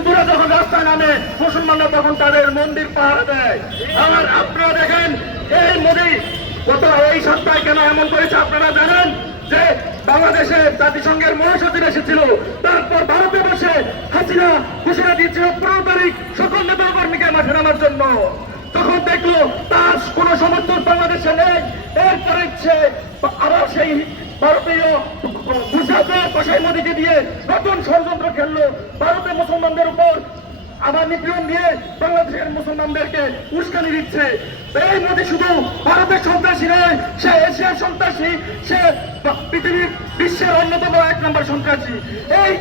হিন্দুরা যখন রাস্তায় নামে, মুসলমানরা তখন তাদের মন্দির পাহারা দেয়। আর আপনারা দেখেন, এই মোদী গত এই সপ্তাহে কেন এমন করেছে আপনারা জানেন? যে বাংলাদেশে জাতিসংঘের মহাসচিব এসেছিল, তারপর ভারতে বসে হাসিনা ঘোষণা দিয়েছিল পনেরো তারিখ সকল নেতা কর্মীকে মাঠে নামার জন্য। তখন দেখল তার কোন সমর্থন বাংলাদেশে নেই। এরপরে আবার সেই ভারতীয় কষাই মোদীকে দিয়ে নতুন ষড়যন্ত্র খেললো ভারতের মুসলমানদের উপর। আবার নিপীড়ন দিয়ে বাংলাদেশের মুসলমানদেরকে উস্কানি দিচ্ছে। এই মোদী শুধু ভারতের সন্ত্রাসী নয়, সে এশিয়ার সন্ত্রাসী, সে পৃথিবীর বিশ্বের অন্যতম এক নম্বর সন্ত্রাসী। এই